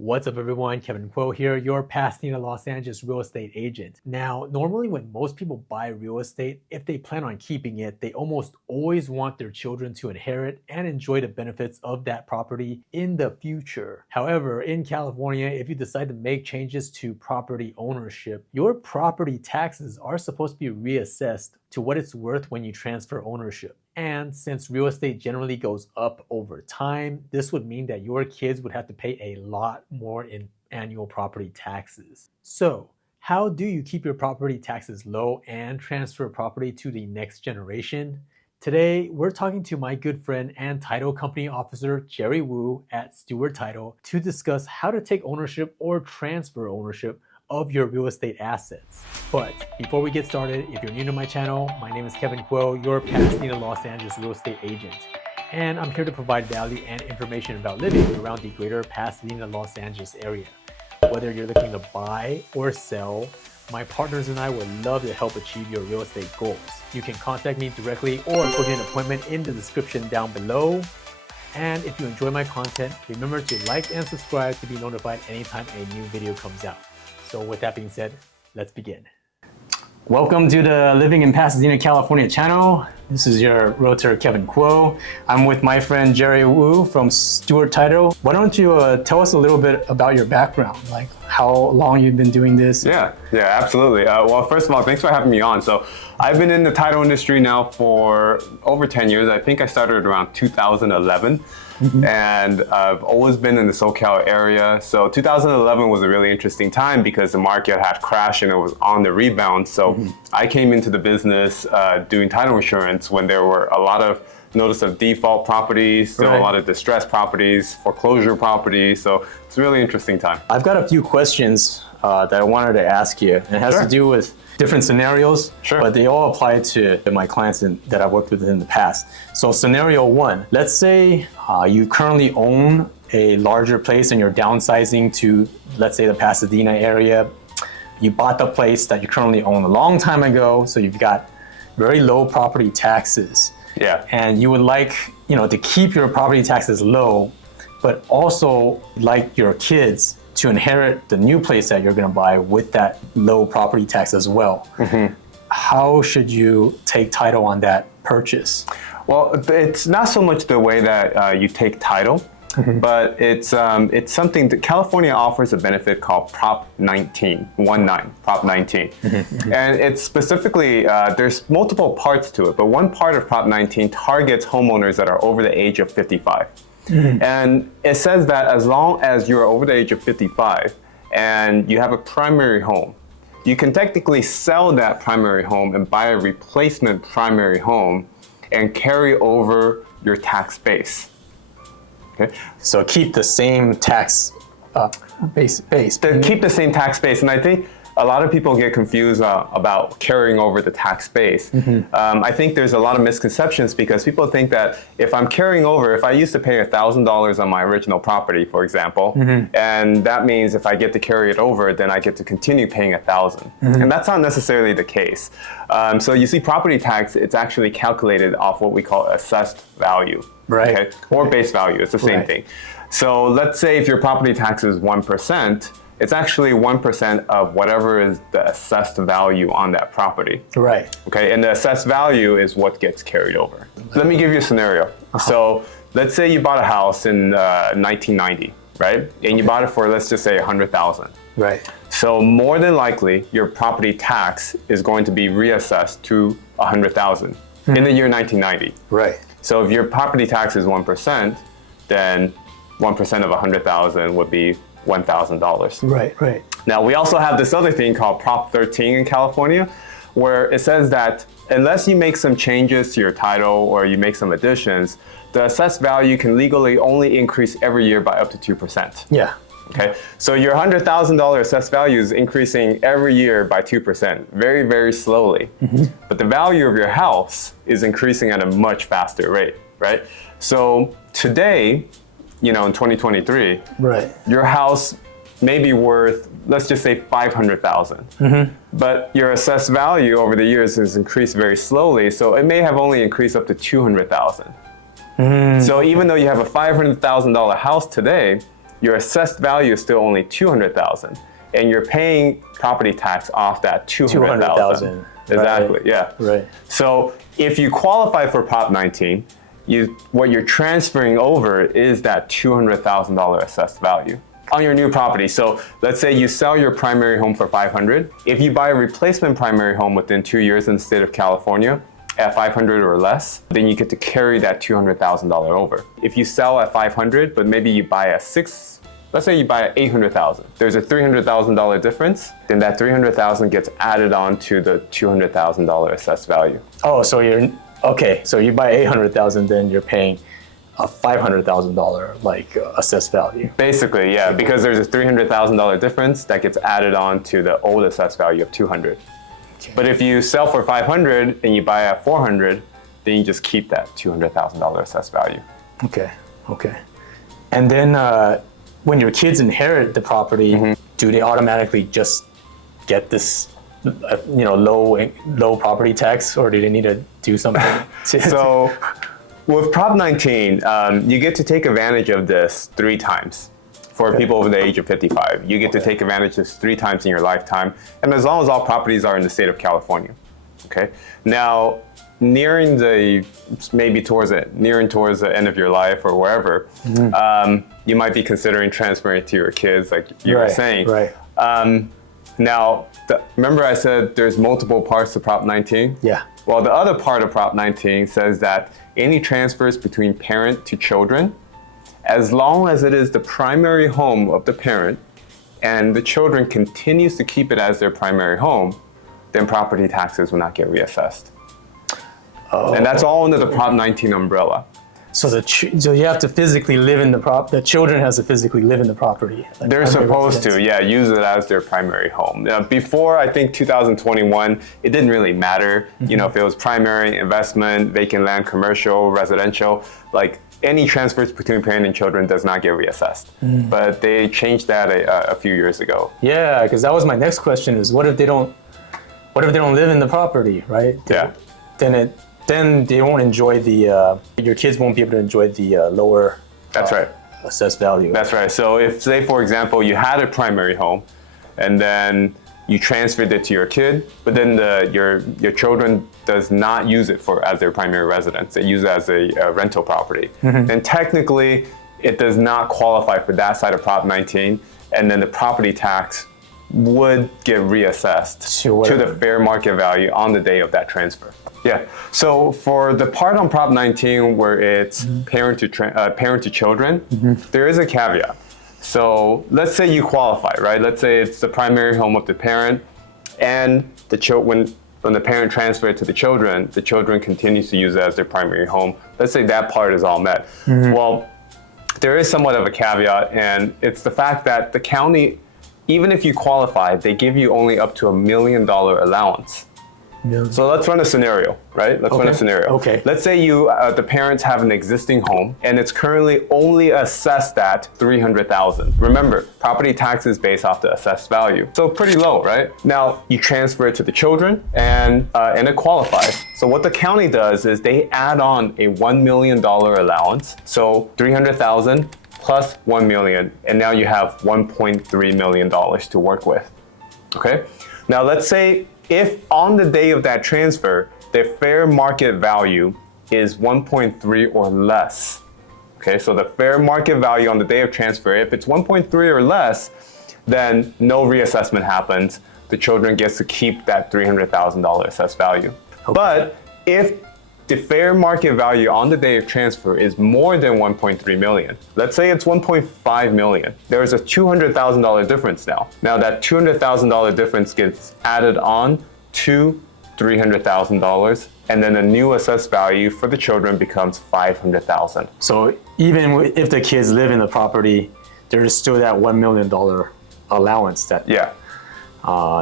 What's up everyone, Kevin Kuo here, your Pasadena, Los Angeles real estate agent. Now, normally when most people buy real estate, if they plan on keeping it, they almost always want their children to inherit and enjoy the benefits of that property in the future. However, in California, if you decide to make changes to property ownership, your property taxes are supposed to be reassessed to what it's worth when you transfer ownership. And since real estate generally goes up over time, this would mean that your kids would have to pay a lot more in annual property taxes. So, how do you keep your property taxes low and transfer property to the next generation? Today, we're talking to my good friend and title company officer, Jerry Wu at Steward Title, to discuss how to take ownership or transfer ownership of your real estate assets. But before we get started, if you're new to my channel, my name is Kevin Kuo, your Pasadena, Los Angeles real estate agent. And I'm here to provide value and information about living around the greater Pasadena, Los Angeles area. Whether you're looking to buy or sell, my partners and I would love to help achieve your real estate goals. You can contact me directly or book an appointment in the description down below. And if you enjoy my content, remember to like and subscribe to be notified anytime a new video comes out. So with that being said, let's begin. Welcome to the Living in Pasadena, California channel. This is your realtor, Kevin Kuo. I'm with my friend Jerry Wu from Steward Title. Why don't you tell us a little bit about your background, like how long you've been doing this? Yeah, absolutely. Well, first of all, thanks for having me on. So I've been in the title industry now for over 10 years. I think I started around 2011. And I've always been in the SoCal area. So 2011 was a really interesting time because the market had crashed and it was on the rebound. So I came into the business doing title insurance when there were a lot of notice of default properties, still a lot of distressed properties, foreclosure properties. So it's a really interesting time. I've got a few questions that I wanted to ask you. And it has to do with different scenarios, but they all apply to my clients that I've worked with in the past. So scenario one, let's say you currently own a larger place and you're downsizing to, let's say, the Pasadena area. You bought the place that you currently own a long time ago, so you've got very low property taxes. And you would like, to keep your property taxes low, but also like your kids to inherit the new place that you're going to buy with that low property tax as well. How should you take title on that purchase? Well, it's not so much the way that you take title, but it's something that California offers a benefit called Prop 19, Prop 19. And it's specifically, there's multiple parts to it, but one part of Prop 19 targets homeowners that are over the age of 55. And it says that as long as you're over the age of 55 and you have a primary home, you can technically sell that primary home and buy a replacement primary home and carry over your tax base. Okay? So keep the same tax base. Keep the same tax base. And I think a lot of people get confused about carrying over the tax base. I think there's a lot of misconceptions because people think that if I'm carrying over, if I used to pay $1,000 on my original property, for example, and that means if I get to carry it over, then I get to continue paying $1,000. And that's not necessarily the case. So you see property tax, it's actually calculated off what we call assessed value. Okay? Or base value, it's the same thing. So let's say if your property tax is 1%, it's actually 1% of whatever is the assessed value on that property. Okay, and the assessed value is what gets carried over. Let me give you a scenario. So let's say you bought a house in 1990, right? And you bought it for, let's just say, $100,000. So more than likely, your property tax is going to be reassessed to $100,000 in the year 1990. So if your property tax is 1%, then 1% of $100,000 would be $1,000. Now, we also have this other thing called Prop 13 in California, where it says that unless you make some changes to your title or you make some additions, the assessed value can legally only increase every year by up to 2%. Okay, so your $100,000 assessed value is increasing every year by 2%, very, very slowly. But the value of your house is increasing at a much faster rate, right? So today, in 2023, your house may be worth, let's just say $500,000. But your assessed value over the years has increased very slowly, so it may have only increased up to $200,000. So even though you have a $500,000 house today, your assessed value is still only $200,000, and you're paying property tax off that $200,000. Exactly. Right. Yeah. Right. So if you qualify for Prop 19, what you're transferring over is that $200,000 assessed value on your new property. So let's say you sell your primary home for $500,000. If you buy a replacement primary home within 2 years in the state of California at $500,000 or less, then you get to carry that $200,000 over. If you sell at $500,000, but maybe you buy let's say you buy at $800,000. There's a $300,000 difference, then that $300,000 gets added on to the $200,000 assessed value. Oh, so so you buy $800,000, then you're paying a $500,000 like assessed value. Basically, yeah, because there's a $300,000 difference that gets added on to the old assessed value of $200,000. Okay. But if you sell for $500,000 and you buy at $400,000, then you just keep that $200,000 assessed value. Okay. And then when your kids inherit the property, do they automatically just get this, low property tax, or do they need to do something? So with Prop 19, you get to take advantage of this 3 times. For people over the age of 55, you get to take advantage of this 3 times in your lifetime, and as long as all properties are in the state of California. Okay. Now, nearing towards the end of your life or wherever, you might be considering transferring it to your kids, like you were saying. Right. Now, remember I said there's multiple parts to Prop 19? Yeah. Well, the other part of Prop 19 says that any transfers between parent to children, as long as it is the primary home of the parent and the children continues to keep it as their primary home, then property taxes will not get reassessed. Oh. And that's all under the Prop 19 umbrella. So you have to physically live in the children has to physically live in the property. Like they're supposed to, use it as their primary home. Before, I think 2021, it didn't really matter, if it was primary, investment, vacant land, commercial, residential, like any transfers between parent and children does not get reassessed. But they changed that a few years ago. Yeah, because that was my next question is what if they don't live in the property, right? Then they won't enjoy your kids won't be able to enjoy the lower That's right. assessed value. That's right. So if, say, for example, you had a primary home and then you transferred it to your kid, but then your children does not use it as their primary residence. They use it as a rental property. Then technically, it does not qualify for that side of Prop 19, and then the property tax would get reassessed to the fair market value on the day of that transfer. Yeah. So for the part on Prop 19 where it's parent to children, there is a caveat. So let's say you qualify, right? Let's say it's the primary home of the parent, and when the parent transfers it to the children continues to use it as their primary home. Let's say that part is all met. Well, there is somewhat of a caveat, and it's the fact that the county, even if you qualify, they give you only up to $1 million allowance. So let's run a scenario, right? Let's run a scenario. Okay. Let's say the parents have an existing home and it's currently only assessed at $300,000. Remember, property tax is based off the assessed value. So pretty low, right? Now you transfer it to the children and it qualifies. So what the county does is they add on a $1 million allowance. So $300,000 plus $1 million, and now you have $1.3 million to work with. Okay. Now let's say if on the day of that transfer, the fair market value is 1.3 or less. Okay, so the fair market value on the day of transfer, if it's 1.3 or less, then no reassessment happens. The children gets to keep that $300,000 assessed value. Okay. But if the fair market value on the day of transfer is more than 1.3 million. Let's say it's 1.5 million. There is a $200,000 difference now. Now that $200,000 difference gets added on to $300,000, and then the new assessed value for the children becomes $500,000. So even if the kids live in the property, there's still that $1 million allowance that. Yeah.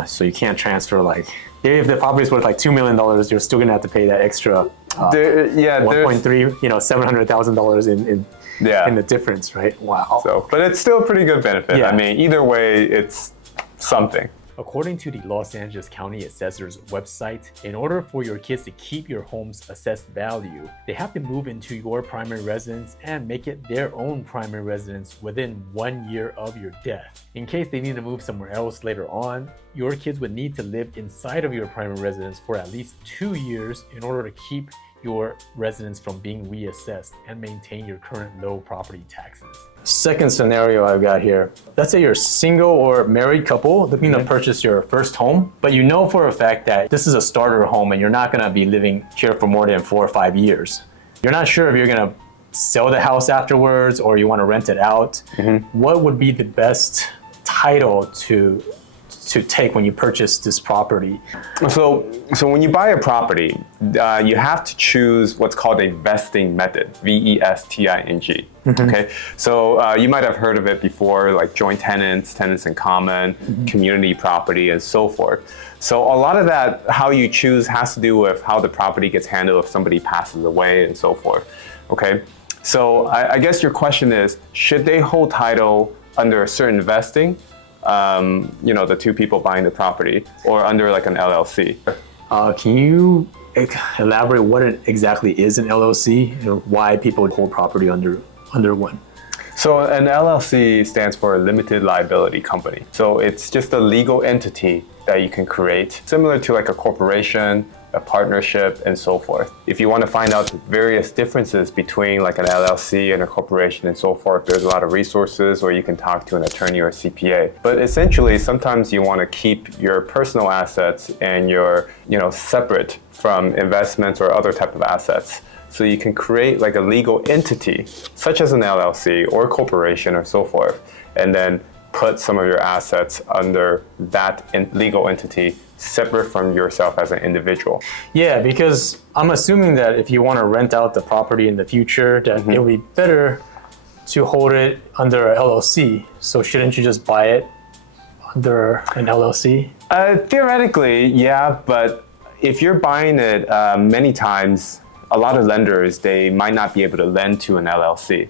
So you can't transfer if the property is worth $2 million, you're still gonna have to pay that extra 1.3, $700,000 in the difference, right? Wow. So, but it's still a pretty good benefit. Yeah. I mean, either way, it's something. According to the Los Angeles County Assessor's website, in order for your kids to keep your home's assessed value, they have to move into your primary residence and make it their own primary residence within 1 year of your death. In case they need to move somewhere else later on, your kids would need to live inside of your primary residence for at least 2 years in order to keep your residence from being reassessed and maintain your current low property taxes. Second scenario I've got here. Let's say you're a single or married couple looking to purchase your first home, but you know for a fact that this is a starter home and you're not gonna be living here for more than 4 or 5 years. You're not sure if you're gonna sell the house afterwards or you wanna rent it out. What would be the best title to take when you purchase this property? So when you buy a property, you have to choose what's called a vesting method, vesting. Okay, so you might have heard of it before, like joint tenants, tenants in common, community property, and so forth. So a lot of that, how you choose, has to do with how the property gets handled if somebody passes away and so forth. Okay, so I guess your question is, should they hold title under a certain vesting? The two people buying the property, or under like an LLC. Can you elaborate what it exactly is an LLC and why people hold property under one? So an LLC stands for a limited liability company. So it's just a legal entity that you can create, similar to like a corporation, a partnership, and so forth. If you want to find out the various differences between like an LLC and a corporation and so forth, there's a lot of resources, or you can talk to an attorney or a CPA. But essentially, sometimes you want to keep your personal assets and your, separate from investments or other type of assets. So you can create like a legal entity, such as an LLC or corporation or so forth, and then put some of your assets under that legal entity separate from yourself as an individual. Yeah, because I'm assuming that if you want to rent out the property in the future, that it'll be better to hold it under an LLC. So shouldn't you just buy it under an LLC? Theoretically, yeah, but if you're buying it many times, a lot of lenders, they might not be able to lend to an LLC.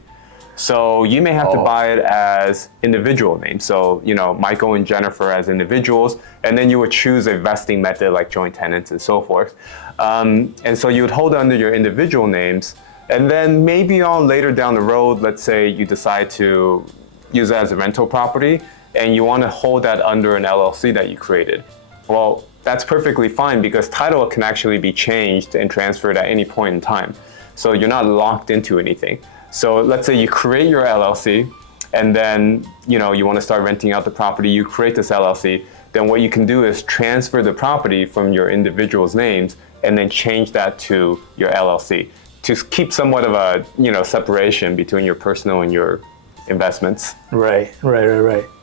So you may have to buy it as individual names. So, Michael and Jennifer as individuals, and then you would choose a vesting method like joint tenants and so forth. And so you would hold it under your individual names, and then maybe on later down the road, let's say you decide to use it as a rental property, and you want to hold that under an LLC that you created. Well, that's perfectly fine because title can actually be changed and transferred at any point in time. So you're not locked into anything. So let's say you create your LLC, and then you want to start renting out the property. You create this LLC. Then what you can do is transfer the property from your individual's names, and then change that to your LLC to keep somewhat of a separation between your personal and your investments. Right.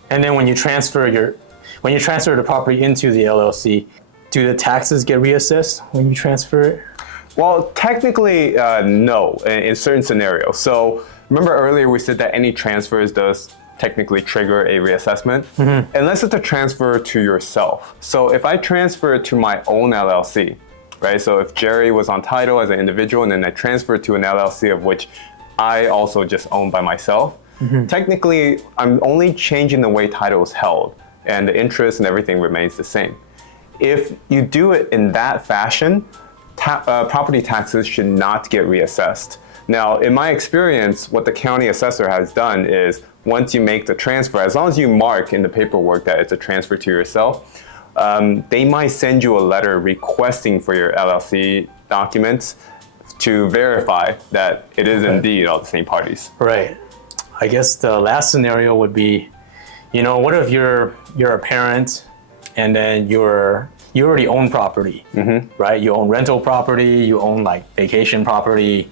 And then when you transfer the property into the LLC, do the taxes get reassessed when you transfer it? Well, technically, no, in certain scenarios. So remember earlier we said that any transfers does technically trigger a reassessment, unless it's a transfer to yourself. So if I transfer it to my own LLC, right? So if Jerry was on title as an individual and then I transfer it to an LLC of which I also just own by myself, technically I'm only changing the way title is held and the interest and everything remains the same. If you do it in that fashion, property taxes should not get reassessed. Now, in my experience, what the county assessor has done is once you make the transfer, as long as you mark in the paperwork that it's a transfer to yourself, they might send you a letter requesting for your LLC documents to verify that it is indeed all the same parties. Right. I guess the last scenario would be, what if you're a parent and then you already own property, right? You own rental property, you own like vacation property,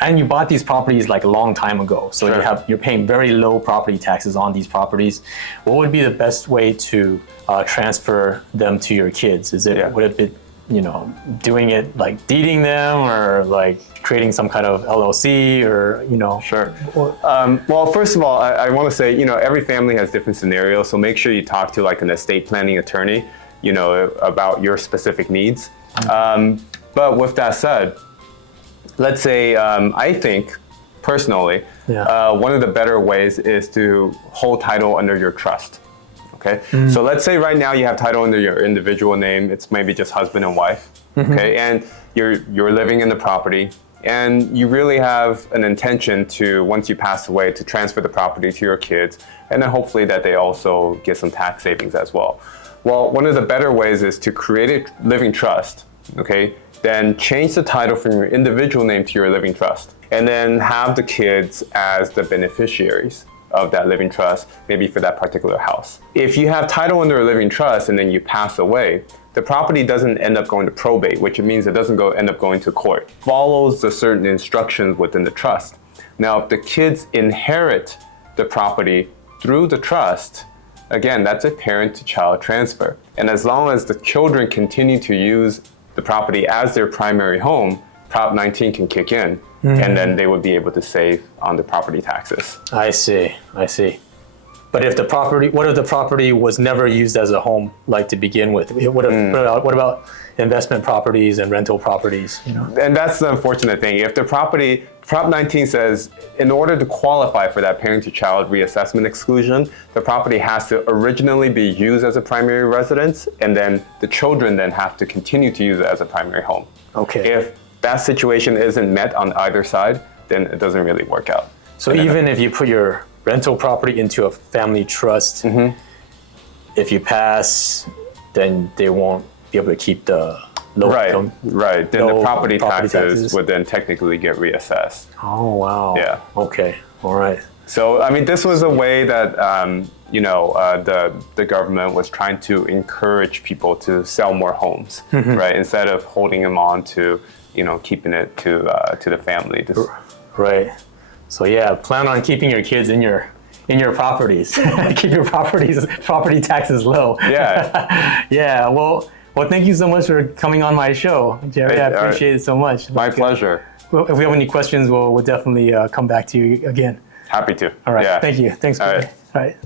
and you bought these properties like a long time ago. So you're paying very low property taxes on these properties. What would be the best way to transfer them to your kids? Would it be, doing it like deeding them or like creating some kind of LLC or, Sure. Well, first of all, I want to say, every family has different scenarios. So make sure you talk to like an estate planning attorney, about your specific needs. But with that said, let's say, I think personally, one of the better ways is to hold title under your trust. Okay, so let's say right now you have title under your individual name. It's maybe just husband and wife. Okay, and you're living in the property, and you really have an intention to, once you pass away, to transfer the property to your kids, and then hopefully that they also get some tax savings as well. Well, one of the better ways is to create a living trust. Okay, then change the title from your individual name to your living trust, and then have the kids as the beneficiaries of that living trust, maybe for that particular house. If you have title under a living trust and then you pass away, the property doesn't end up going to probate, which means it doesn't end up going to court. It follows the certain instructions within the trust. Now, if the kids inherit the property through the trust, again, that's a parent-to-child transfer. And as long as the children continue to use the property as their primary home, Prop 19 can kick in, and then they would be able to save on the property taxes. I see. But if the property was never used as a home, like to begin with? What about investment properties and rental properties? And that's the unfortunate thing. If the property, Prop 19 says, in order to qualify for that parent-to-child reassessment exclusion, the property has to originally be used as a primary residence, and then the children then have to continue to use it as a primary home. Okay. If that situation isn't met on either side, then it doesn't really work out. So even if you put your rental property into a family trust, if you pass, then they won't be able to keep the low income. Right. Then the property taxes would then technically get reassessed. Oh, wow. Yeah. Okay. All right. So, I mean, this was a way that, the government was trying to encourage people to sell more homes, right? Instead of holding them on to, keeping it to the family. Right. So yeah, plan on keeping your kids in your properties. Keep your property taxes low. Yeah. Yeah. Well, thank you so much for coming on my show, Jerry. I appreciate it so much. My pleasure. Well, if we have any questions, we'll definitely come back to you again. Happy to. All right. Yeah. Thank you. Thanks. All right. All right.